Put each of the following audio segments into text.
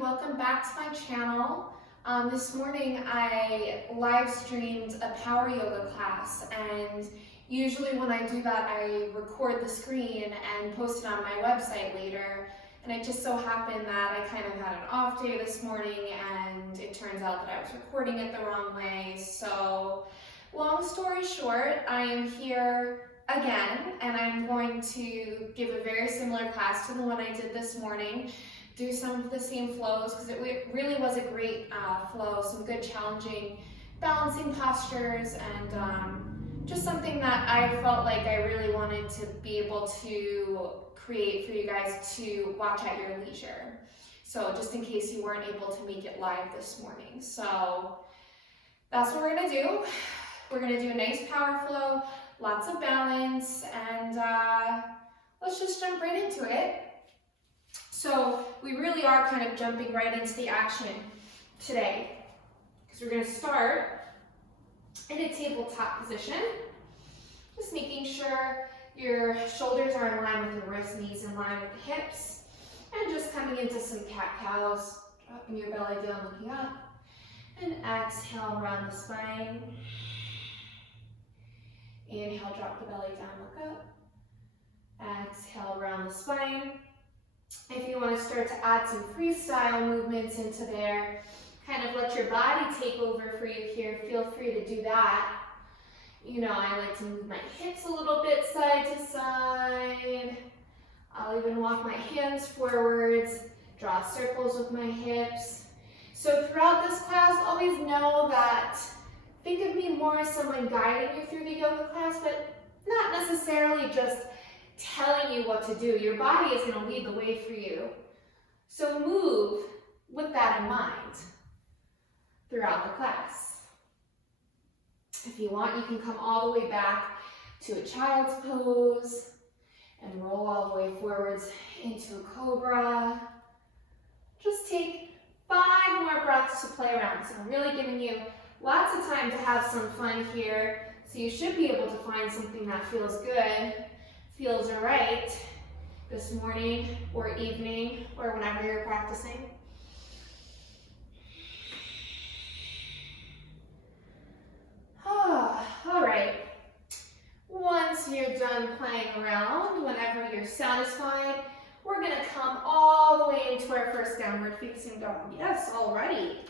welcome back to my channel. This morning I live streamed a power yoga class, and usually when I do that I record the screen and post it on my website later, and it just so happened that I kind of had an off day this morning and it turns out that I was recording it the wrong way. So long story short, I am here again and I'm going to give a very similar class to the one I did this morning. Do some of the same flows because it really was a great flow, some good challenging balancing postures, and just something that I felt like I really wanted to be able to create for you guys to watch at your leisure. So just in case you weren't able to make it live this morning. So that's what we're gonna do. We're gonna do a nice power flow, lots of balance, and let's just jump right into it. So we really are kind of jumping right into the action today because we're going to start in a tabletop position, just making sure your shoulders are in line with your wrists, knees in line with the hips, and just coming into some cat-cows, dropping your belly down, looking up, and exhale, round the spine. Inhale, drop the belly down, look up. Exhale, round the spine. If you want to start to add some freestyle movements into there, kind of let your body take over for you here, feel free to do that. You know, I like to move my hips a little bit side to side. I'll even walk my hands forwards, draw circles with my hips. So throughout this class, always know that, think of me more as someone guiding you through the yoga class, but not necessarily just telling you what to do. Your body is going to lead the way for you. So move with that in mind throughout the class. If you want, you can come all the way back to a child's pose and roll all the way forwards into a cobra. Just take 5 more breaths to play around. So I'm really giving you lots of time to have some fun here. So you should be able to find something that feels good, feels right this morning or evening or whenever you're practicing. All right. Once you're done playing around, whenever you're satisfied, we're going to come all the way into our first downward facing dog. Yes, already.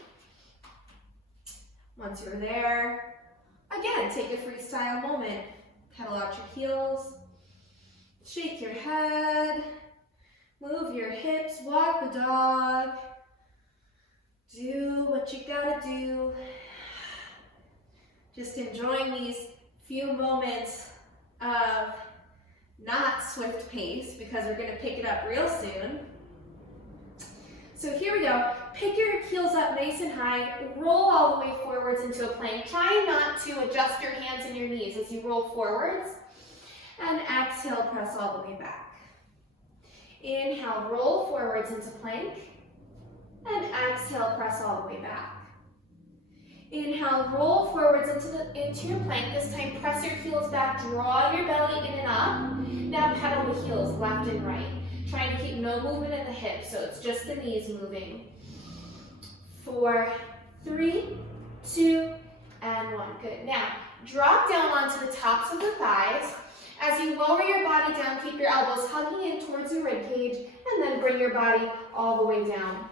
Once you're there, again, take a freestyle moment. Pedal out your heels. Shake your head, move your hips, walk the dog, do what you gotta do. Just enjoying these few moments of not swift pace because we're gonna pick it up real soon. So here we go. Pick your heels up nice and high, roll all the way forwards into a plank. Try not to adjust your hands and your knees as you roll forwards. And exhale, press all the way back. Inhale, roll forwards into plank. And exhale, press all the way back. Inhale, roll forwards into your plank. This time, press your heels back, draw your belly in and up. Now pedal the heels left and right. Trying to keep no movement in the hips, so it's just the knees moving. 4, 3, 2, and 1. Good. Now, drop down onto the tops of the thighs. As you lower your body down, keep your elbows hugging in towards your ribcage, and then bring your body all the way down.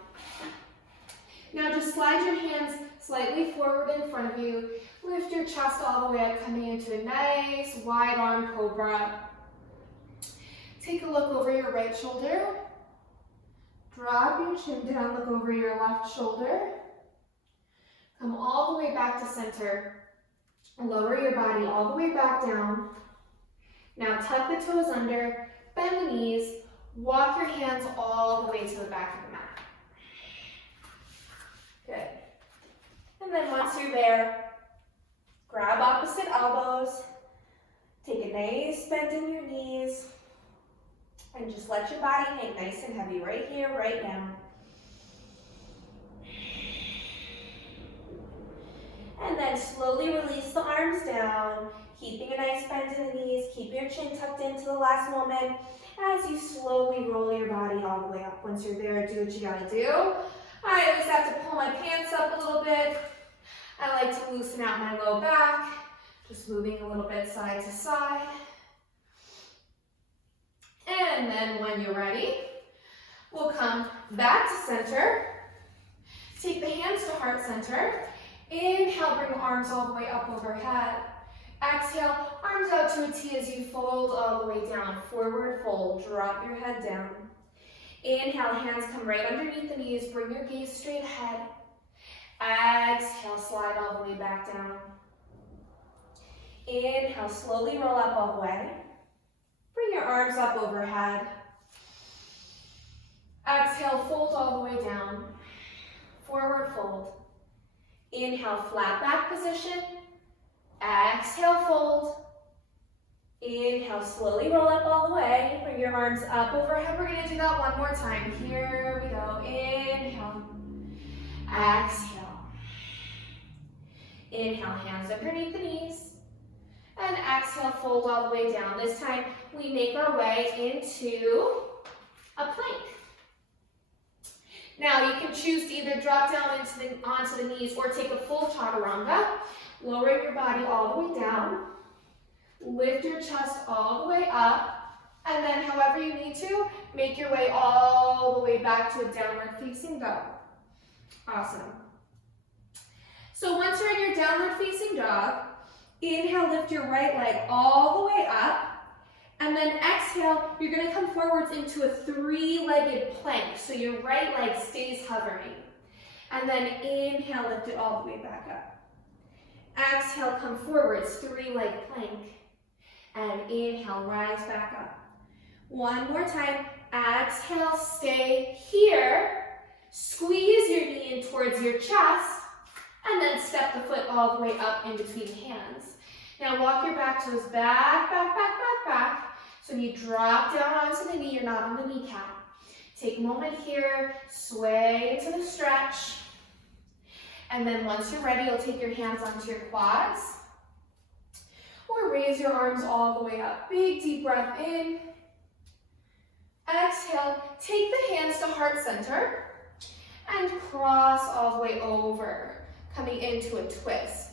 Now just slide your hands slightly forward in front of you. Lift your chest all the way up, coming into a nice wide arm cobra. Take a look over your right shoulder. Drop your chin down, look over your left shoulder. Come all the way back to center. Lower your body all the way back down. Now tuck the toes under, bend the knees, walk your hands all the way to the back of the mat. Good. And then once you're there, grab opposite elbows, take a nice bend in your knees, and just let your body hang nice and heavy right here, right now. And then slowly release the arms down, keeping a nice bend in the knees. Keep your chin tucked into the last moment as you slowly roll your body all the way up. Once you're there, do what you gotta do. I always have to pull my pants up a little bit. I like to loosen out my low back, just moving a little bit side to side. And then when you're ready, we'll come back to center. Take the hands to heart center. Inhale, bring the arms all the way up overhead. Exhale, arms out to a T as you fold all the way down. Forward fold, drop your head down. Inhale, hands come right underneath the knees. Bring your gaze straight ahead. Exhale, slide all the way back down. Inhale, slowly roll up all the way. Bring your arms up overhead. Exhale, fold all the way down. Forward fold. Inhale, flat back position. Exhale, fold. Inhale, slowly roll up all the way. Bring your arms up overhead. We're going to do that one more time. Here we go. Inhale. Exhale. Inhale, hands underneath the knees. And exhale, fold all the way down. This time, we make our way into a plank. Now, you can choose to either drop down onto the knees or take a full chaturanga. Lowering your body all the way down. Lift your chest all the way up. And then, however you need to, make your way all the way back to a downward facing dog. Awesome. So once you're in your downward facing dog, inhale, lift your right leg all the way up. And then exhale, you're going to come forwards into a three-legged plank. So your right leg stays hovering. And then inhale, lift it all the way back up. Exhale, come forwards, three-leg plank. And inhale, rise back up. One more time. Exhale, stay here. Squeeze your knee in towards your chest. And then step the foot all the way up in between hands. Now walk your back toes back, back, back, back, back. So when you drop down onto the knee, you're not on the kneecap. Take a moment here, sway into the stretch. And then once you're ready, you'll take your hands onto your quads. Or raise your arms all the way up. Big deep breath in. Exhale, take the hands to heart center. And cross all the way over, coming into a twist.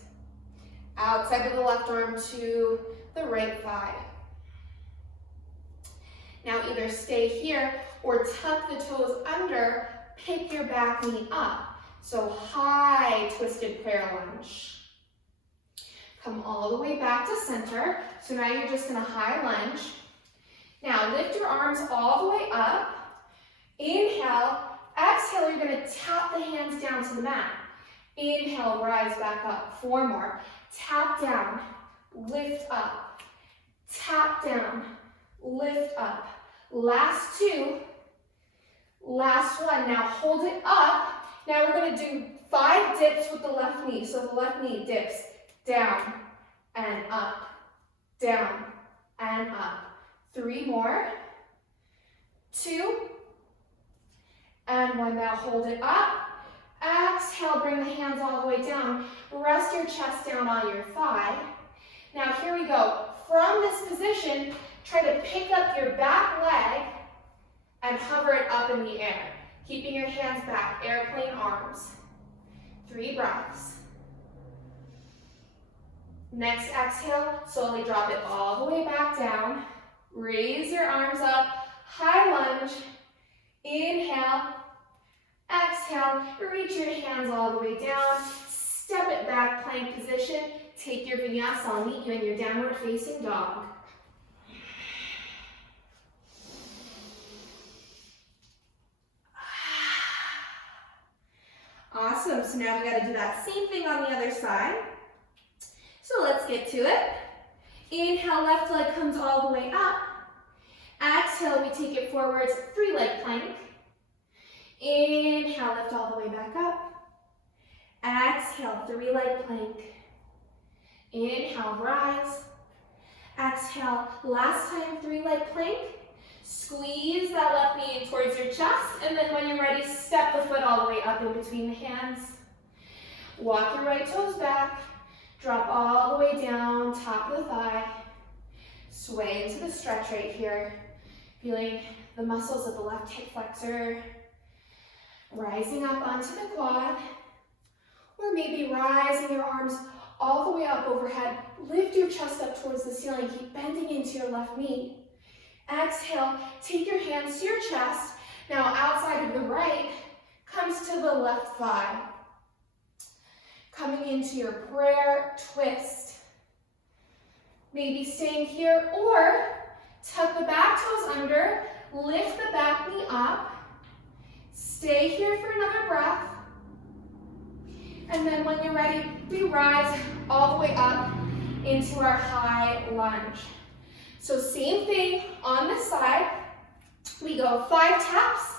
Outside of the left arm to the right thigh. Now either stay here or tuck the toes under, pick your back knee up. So high twisted prayer lunge. Come all the way back to center. So now you're just in a high lunge. Now lift your arms all the way up. Inhale. Exhale, you're going to tap the hands down to the mat. Inhale, rise back up. Four more. Tap down, lift up. Tap down, lift up. Last two. Last one. Now hold it up. Now we're going to do 5 dips with the left knee. So the left knee dips down and up, down and up. 3 more. 2 and 1. Now hold it up. Exhale, bring the hands all the way down. Rest your chest down on your thigh. Now here we go. From this position, try to pick up your back leg and hover it up in the air. Keeping your hands back, airplane arms. 3 breaths. Next exhale, slowly drop it all the way back down. Raise your arms up, high lunge. Inhale. Exhale, reach your hands all the way down. Step it back, plank position. Take your vinyasa. I'll meet you in your downward facing dog. Awesome. So now we got to do that same thing on the other side. So let's get to it. Inhale, left leg comes all the way up. Exhale, we take it forwards, 3-leg plank. Inhale, lift all the way back up. Exhale, 3-leg plank. Inhale, rise. Exhale, last time, 3-leg plank. Squeeze that left knee in towards your chest, and then when you're ready, step the foot all the way up in between the hands. Walk your right toes back. Drop all the way down, top of the thigh. Sway into the stretch right here. Feeling the muscles of the left hip flexor Rising up onto the quad, or maybe rising your arms all the way up overhead. Lift your chest up towards the ceiling. Keep bending into your left knee. Exhale, take your hands to your chest. Now outside of the right comes to the left thigh. Coming into your prayer twist. Maybe staying here, or tuck the back toes under, lift the back knee up. Stay here for another breath. And then when you're ready, we rise all the way up into our high lunge. So same thing on this side. We go 5 taps,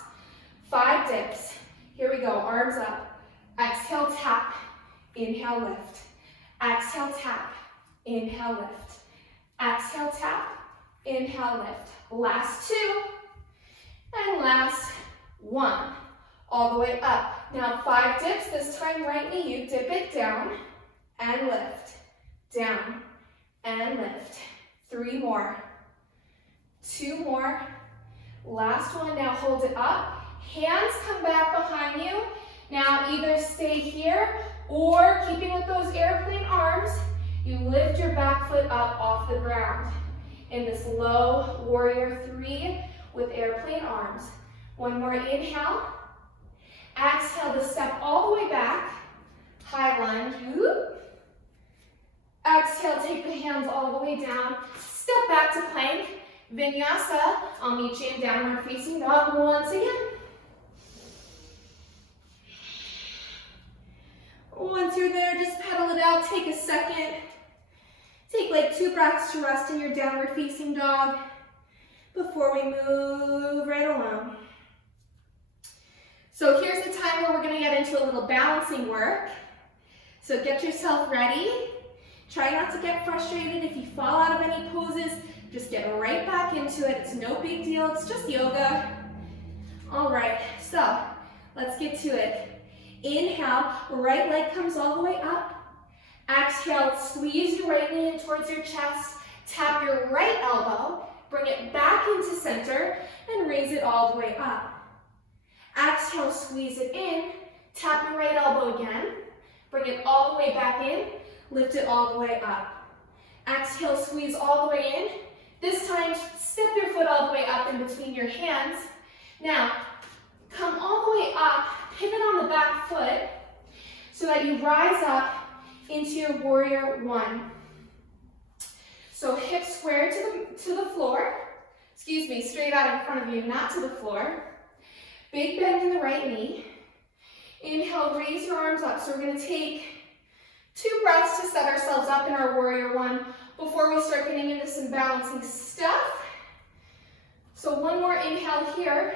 5 dips. Here we go, arms up. Exhale, tap. Inhale, lift. Exhale, tap. Inhale, lift. Exhale, tap. Inhale, lift. Last 2. And last 1. All the way up. Now 5 dips, this time right knee, you dip it down and lift. Down and lift. 3 more. 2 more. Last one, now hold it up. Hands come back behind you. Now either stay here or keeping with those airplane arms, you lift your back foot up off the ground in this low warrior 3 with airplane arms. One more inhale. Exhale to step all the way back. High lunge. Whoop. Exhale, take the hands all the way down. Step back to plank. Vinyasa. I'll meet you in downward facing dog once again. Once you're there, just pedal it out. Take a second. Take like 2 breaths to rest in your downward facing dog before we move right along. So here's the time where we're going to get into a little balancing work. So get yourself ready. Try not to get frustrated. If you fall out of any poses, just get right back into it. It's no big deal. It's just yoga. All right, so let's get to it. Inhale, right leg comes all the way up. Exhale, squeeze your right knee in towards your chest. Tap your right elbow. Bring it back into center and raise it all the way up. Exhale, squeeze it in. Tap your right elbow again. Bring it all the way back in. Lift it all the way up. Exhale, squeeze all the way in. This time, step your foot all the way up in between your hands. Now, come all the way up, pivot on the back foot so that you rise up into your warrior 1. So hips square to the floor. Excuse me, straight out in front of you, not to the floor. Big bend in the right knee. Inhale, raise your arms up. So we're going to take 2 breaths to set ourselves up in our warrior 1 before we start getting into some balancing stuff. So one more inhale here.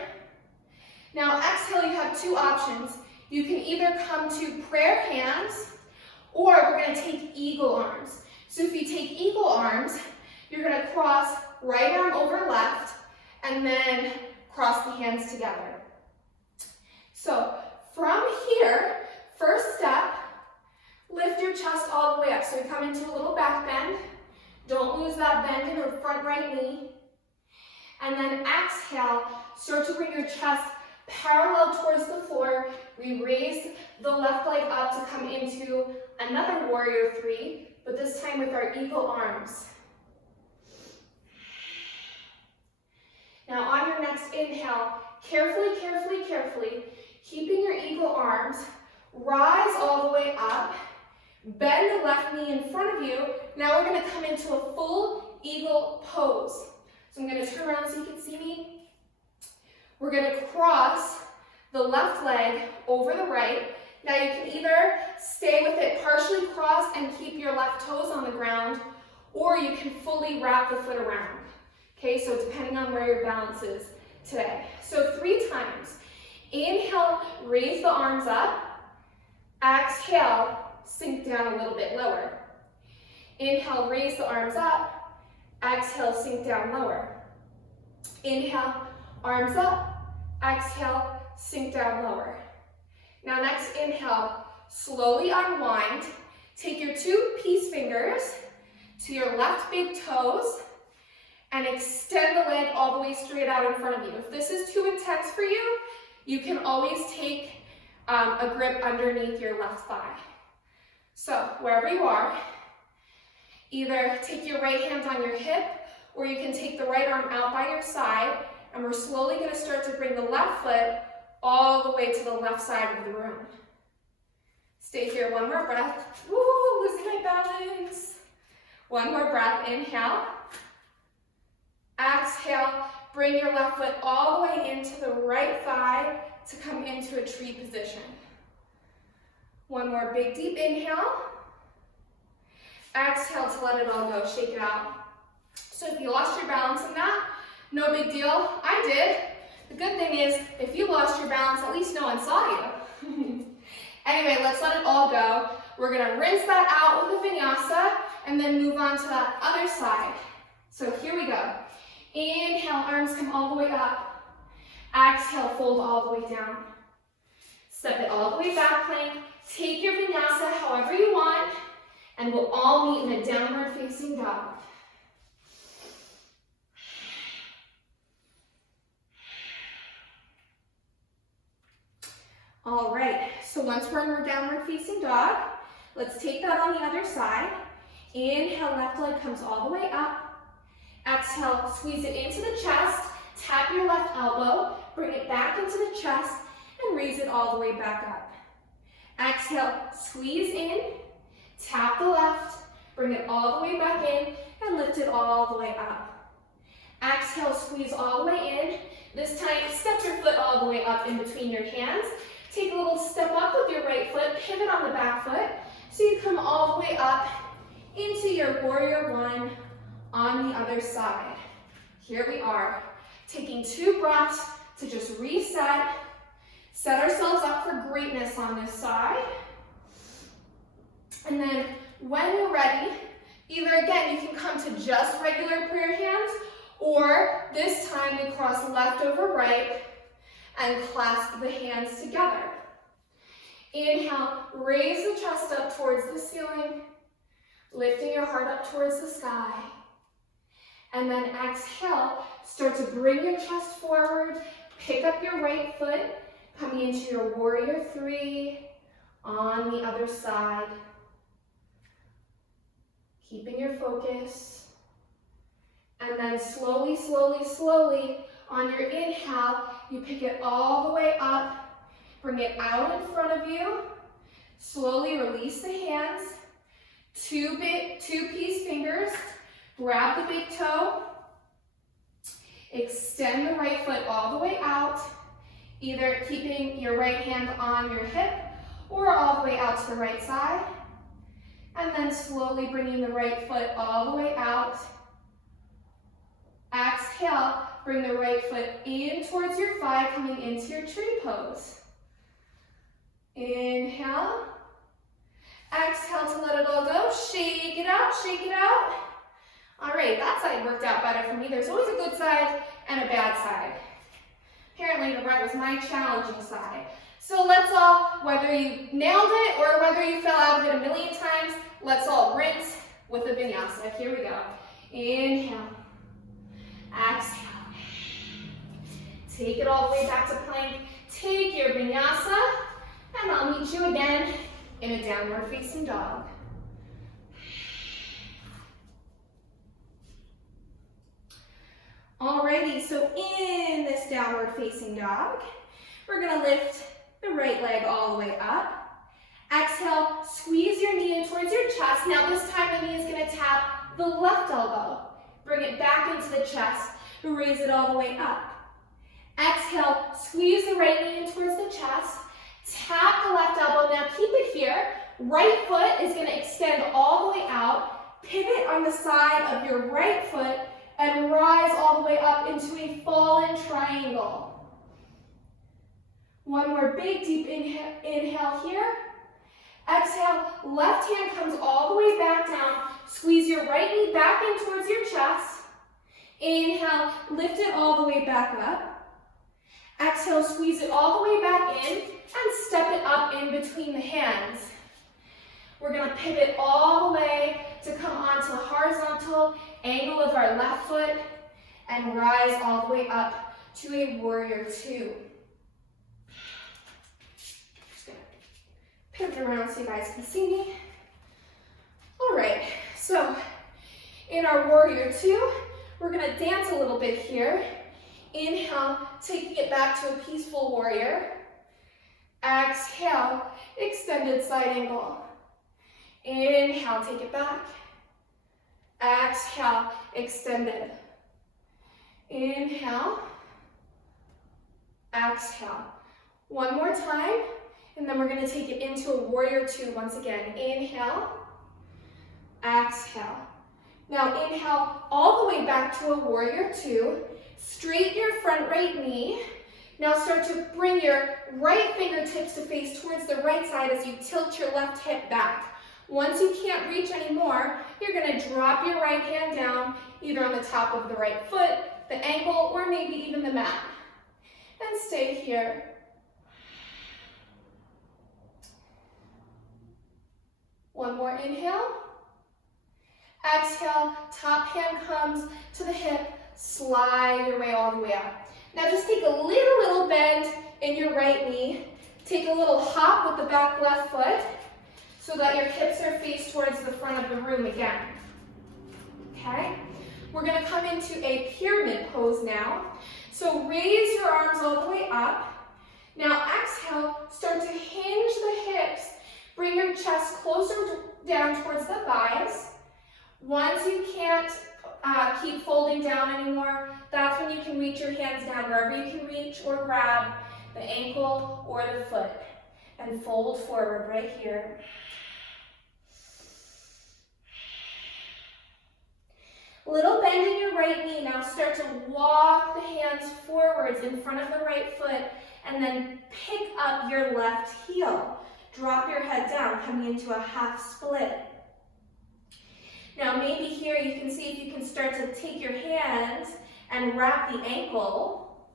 Now exhale, you have 2 options. You can either come to prayer hands, or we're going to take eagle arms. So if you take eagle arms, you're going to cross right arm over left, and then cross the hands together. So from here, first step, lift your chest all the way up. So we come into a little back bend. Don't lose that bend in the front right knee. And then exhale, start to bring your chest parallel towards the floor. We raise the left leg up to come into another warrior 3, but this time with our eagle arms. Now on your next inhale, carefully, carefully, carefully, keeping your eagle arms, rise all the way up, bend the left knee in front of you. Now we're going to come into a full eagle pose. So I'm going to turn around so you can see me. We're going to cross the left leg over the right. Now you can either stay with it partially crossed and keep your left toes on the ground, or you can fully wrap the foot around. Okay, so depending on where your balance is today. So 3 times. Inhale, raise the arms up. Exhale, sink down a little bit lower. Inhale, raise the arms up. Exhale, sink down lower. Inhale, arms up. Exhale, sink down lower. Now next inhale, slowly unwind. Take your 2 peace fingers to your left big toes and extend the leg all the way straight out in front of you. If this is too intense for you, you can always take a grip underneath your left thigh. So wherever you are, either take your right hand on your hip, or you can take the right arm out by your side, and we're slowly going to start to bring the left foot all the way to the left side of the room. Stay here, one more breath. Woo, losing my balance. One more breath, inhale. Exhale, bring your left foot all the way into the right thigh to come into a tree position. One more big deep inhale. Exhale to let it all go, shake it out. So if you lost your balance in that, no big deal, I did. The good thing is, if you lost your balance, at least no one saw you. Anyway, let's let it all go. We're gonna rinse that out with a vinyasa and then move on to that other side. So here we go. Inhale, arms come all the way up. Exhale, fold all the way down. Step it all the way back, plank. Take your vinyasa however you want, and we'll all meet in a downward facing dog. All right, so once we're in our downward facing dog, let's take that on the other side. Inhale, left leg comes all the way up. Exhale, squeeze it into the chest, tap your left elbow, bring it back into the chest, and raise it all the way back up. Exhale, squeeze in, tap the left, bring it all the way back in, and lift it all the way up. Exhale, squeeze all the way in. This time, step your foot all the way up in between your hands. Take a little step up with your right foot, pivot on the back foot, so you come all the way up into your warrior one on the other side. Here we are, taking 2 breaths to just reset, set ourselves up for greatness on this side. And then when you're ready, either again, you can come to just regular prayer hands, or this time we cross left over right and clasp the hands together. Inhale, raise the chest up towards the ceiling, lifting your heart up towards the sky. And then exhale, start to bring your chest forward, pick up your right foot, coming into your warrior 3 on the other side. Keeping your focus. And then slowly, slowly, slowly, on your inhale, you pick it all the way up, bring it out in front of you, slowly release the hands, 2 piece fingers, grab the big toe, extend the right foot all the way out, either keeping your right hand on your hip or all the way out to the right side, and then slowly bringing the right foot all the way out. Exhale, bring the right foot in towards your thigh, coming into your tree pose. Inhale. Exhale to let it all go. Shake it out, shake it out. All right, that side worked out better for me. There's always a good side and a bad side. Apparently the right was my challenging side. So let's all, whether you nailed it or whether you fell out of it a million times, let's all rinse with a vinyasa. Here we go. Inhale. Exhale. Take it all the way back to plank. Take your vinyasa, and I'll meet you again in a downward facing dog. Alrighty, so in this downward facing dog, we're gonna lift the right leg all the way up. Exhale, squeeze your knee in towards your chest. Now this time the knee is gonna tap the left elbow. Bring it back into the chest, raise it all the way up. Exhale, squeeze the right knee in towards the chest, tap the left elbow. Now keep it here. Right foot is gonna extend all the way out, pivot on the side of your right foot, and rise all the way up into a fallen triangle. One more big deep inhale here. Exhale, left hand comes all the way back down. Squeeze your right knee back in towards your chest. Inhale, lift it all the way back up. Exhale, squeeze it all the way back in and step it up in between the hands. We're gonna pivot all the way to come onto the horizontal angle of our left foot and rise all the way up to a warrior 2. Pivot around so you guys can see me. All right, so in our warrior two, we're gonna dance a little bit here. Inhale, taking it back to a peaceful warrior. Exhale, extended side angle. Inhale, take it back. Exhale, extended. Inhale, exhale. One more time, and then we're gonna take it into a warrior two once again. Inhale, exhale. Now inhale all the way back to a warrior two. Straighten your front right knee. Now start to bring your right fingertips to face towards the right side as you tilt your left hip back. Once you can't reach anymore, you're gonna drop your right hand down, either on the top of the right foot, the ankle, or maybe even the mat. And stay here. One more inhale. Exhale, top hand comes to the hip, slide your way all the way up. Now just take a little bend in your right knee. Take a little hop with the back left foot so that your hips are faced towards the front of the room again. Okay? We're gonna come into a pyramid pose now. So raise your arms all the way up. Now exhale, start to hinge the hips. Bring your chest closer down towards the thighs. Once you can't keep folding down anymore, that's when you can reach your hands down wherever you can reach or grab the ankle or the foot and fold forward right here. Little bend in your right knee. Now start to walk the hands forwards in front of the right foot and then pick up your left heel. Drop your head down, coming into a half split. Now maybe here you can see if you can start to take your hands and wrap the ankle.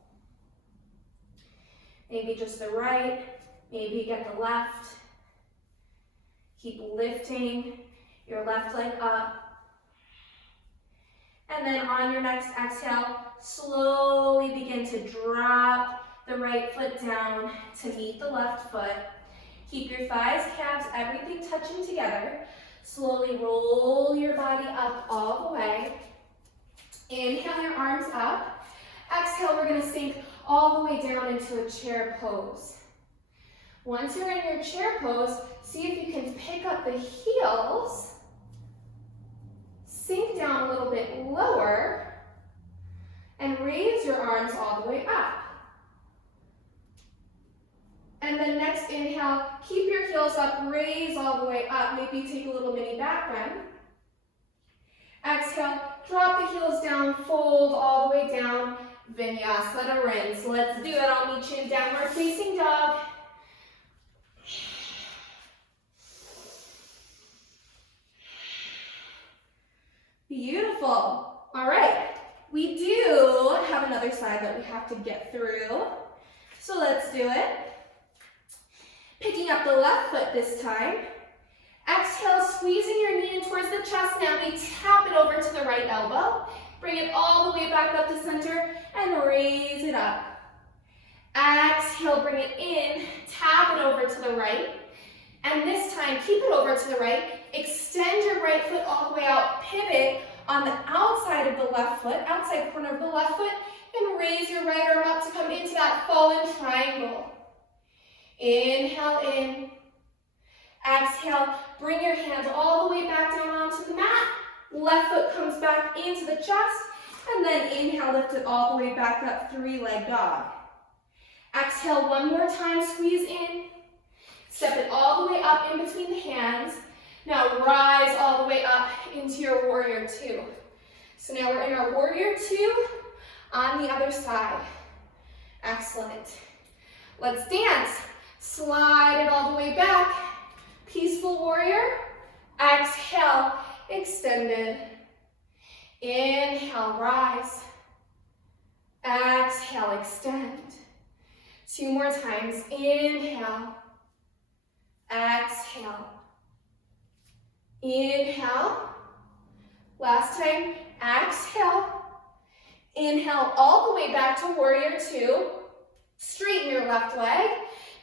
Maybe just the right, maybe get the left. Keep lifting your left leg up. And then on your next exhale, slowly begin to drop the right foot down to meet the left foot. Keep your thighs, calves, everything touching together. Slowly roll your body up all the way. Inhale your arms up. Exhale, we're gonna sink all the way down into a chair pose. Once you're in your chair pose, see if you can pick up the heels, sink down a little bit lower, and raise your arms all the way up. And then next inhale, keep your heels up, raise all the way up. Maybe take a little mini back bend. Exhale, drop the heels down, fold all the way down. Vinyasa to rinse. Let's do it. I'll meet you in downward facing dog. Beautiful. All right. We do have another side that we have to get through. So let's do it. Picking up the left foot this time. Exhale, squeezing your knee in towards the chest. Now we tap it over to the right elbow. Bring it all the way back up to center and raise it up. Exhale, bring it in, tap it over to the right. And this time, keep it over to the right. Extend your right foot all the way out. Pivot on the outside of the left foot, outside corner of the left foot, and raise your right arm up to come into that fallen triangle. Inhale in. Exhale, bring your hands all the way back down onto the mat. Left foot comes back into the chest. And then inhale, lift it all the way back up, three-leg dog. Exhale one more time, squeeze in. Step it all the way up in between the hands. Now rise all the way up into your warrior two. So now we're in our warrior two on the other side. Excellent. Let's dance. Slide it all the way back. Peaceful warrior. Exhale, extended. Inhale, rise. Exhale, extend. Two more times. Inhale. Exhale. Inhale. Last time. Exhale. Inhale all the way back to warrior two. Straighten your left leg.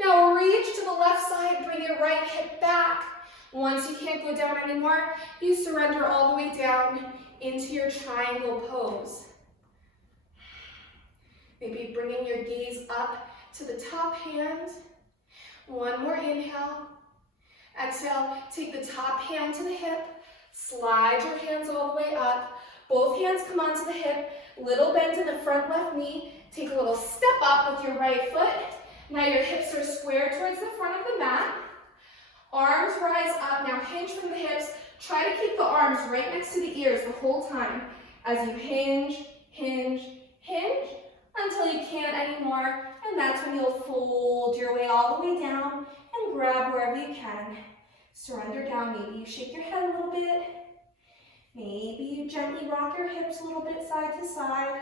Now reach to the left side. Bring your right hip back. Once you can't go down anymore, you surrender all the way down into your triangle pose. Maybe bringing your gaze up to the top hand. One more inhale. Exhale, take the top hand to the hip. Slide your hands all the way up. Both hands come onto the hip. Little bend in the front left knee. Take a little step up with your right foot. Now your hips are square towards the front of the mat. Arms rise up. Now hinge from the hips. Try to keep the arms right next to the ears the whole time as you hinge, hinge, hinge until you can't anymore. And that's when you'll fold your way all the way down and grab wherever you can. Surrender down. Maybe you shake your head a little bit. Maybe you gently rock your hips a little bit side to side.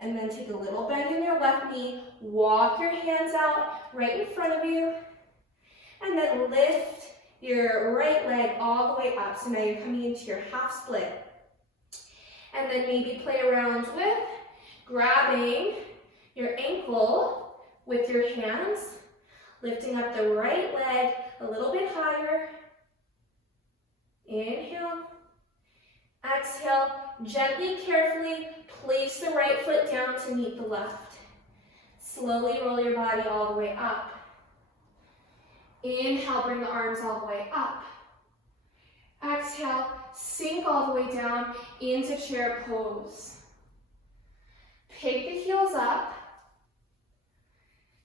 And then take a little bend in your left knee. Walk your hands out right in front of you. And then lift your right leg all the way up. So now you're coming into your half split. And then maybe play around with grabbing your ankle with your hands, lifting up the right leg a little bit higher. Inhale. Exhale. Gently, carefully place the right foot down to meet the left. Slowly roll your body all the way up. Inhale, bring the arms all the way up. Exhale, sink all the way down into chair pose. Pick the heels up.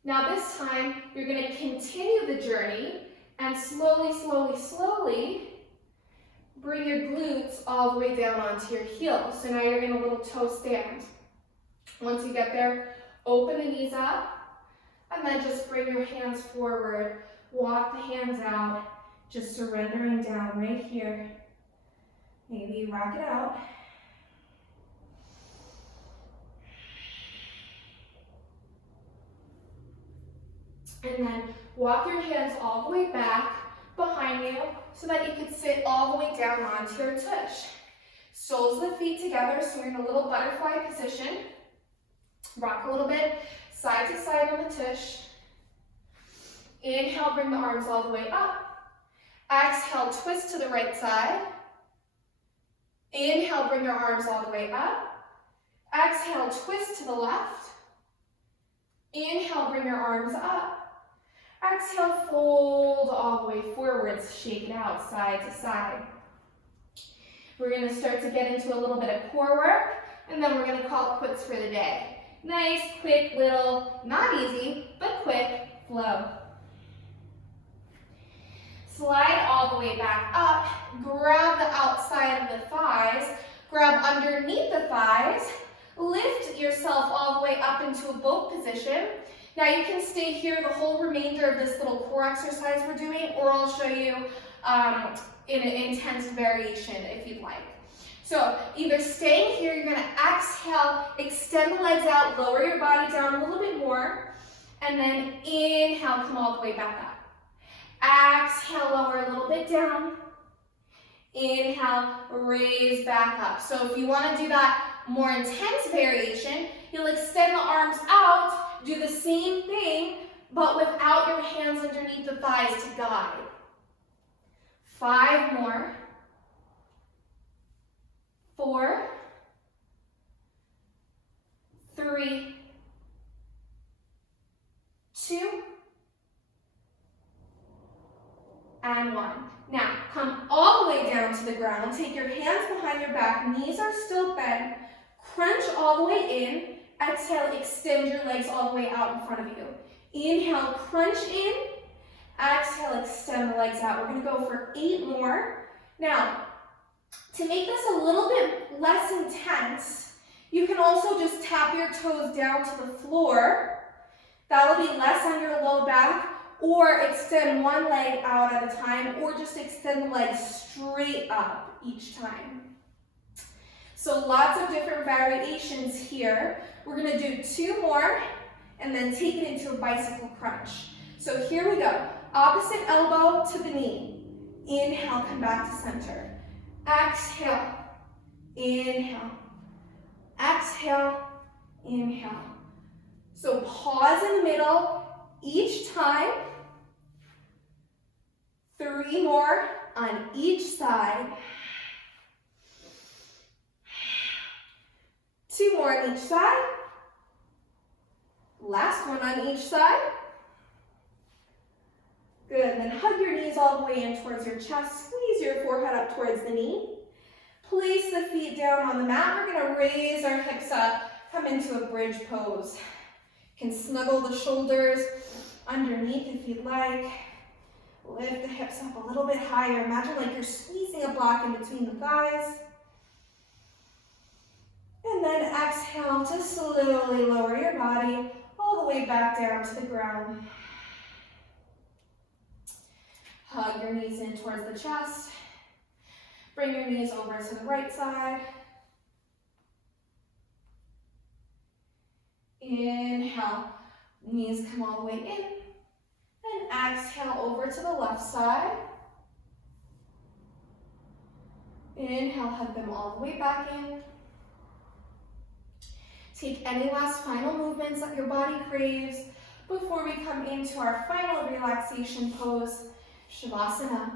Now this time, you're going to continue the journey and slowly, slowly, slowly bring your glutes all the way down onto your heels. So now you're in a little toe stand. Once you get there, open the knees up and then just bring your hands forward. Walk the hands out, just surrendering down right here. Maybe rock it out. And then walk your hands all the way back behind you so that you can sit all the way down onto your tush. Soles of the feet together, so you're in a little butterfly position. Rock a little bit, side to side on the tush. Inhale, bring the arms all the way up. Exhale, twist to the right side. Inhale, bring your arms all the way up. Exhale, twist to the left. Inhale, bring your arms up. Exhale, fold all the way forwards, shake it out side to side. We're going to start to get into a little bit of core work, and then we're going to call it quits for the day. Nice, quick, little, not easy, but quick flow. Slide all the way back up, grab the outside of the thighs, grab underneath the thighs, lift yourself all the way up into a boat position. Now you can stay here the whole remainder of this little core exercise we're doing, or I'll show you in an intense variation if you'd like. So either staying here, you're going to exhale, extend the legs out, lower your body down a little bit more, and then inhale, come all the way back up. Exhale, lower a little bit down. Inhale, raise back up. So if you want to do that more intense variation, you'll extend the arms out, do the same thing, but without your hands underneath the thighs to guide. 5 more. 4, 3, 2, and 1. Now, come all the way down to the ground. Take your hands behind your back. Knees are still bent. Crunch all the way in. Exhale, extend your legs all the way out in front of you. Inhale, crunch in. Exhale, extend the legs out. We're going to go for 8 more. Now, to make this a little bit less intense, you can also just tap your toes down to the floor. That'll be less on your low back, or extend one leg out at a time, or just extend the leg straight up each time. So lots of different variations here. We're going to do 2 more and then take it into a bicycle crunch. So here we go. Opposite elbow to the knee. Inhale, come back to center. Exhale, inhale, exhale, inhale. So pause in the middle each time 3 more on each side. 2 more on each side. Last one on each side. Good, and then hug your knees all the way in towards your chest. Squeeze your forehead up towards the knee. Place the feet down on the mat. We're gonna raise our hips up, come into a bridge pose. You can snuggle the shoulders underneath if you'd like. Lift the hips up a little bit higher. Imagine like you're squeezing a block in between the thighs. And then exhale to slowly lower your body all the way back down to the ground. Hug your knees in towards the chest. Bring your knees over to the right side. Inhale, knees come all the way in. And exhale over to the left side. Inhale, hug them all the way back in. Take any last final movements that your body craves before we come into our final relaxation pose, Shavasana.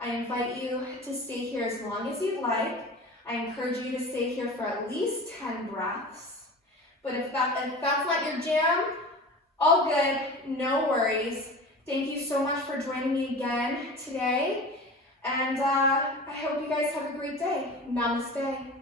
I invite you to stay here as long as you'd like. I encourage you to stay here for at least 10 breaths. But if that's not your jam, all good, no worries. Thank you so much for joining me again today. And I hope you guys have a great day. Namaste.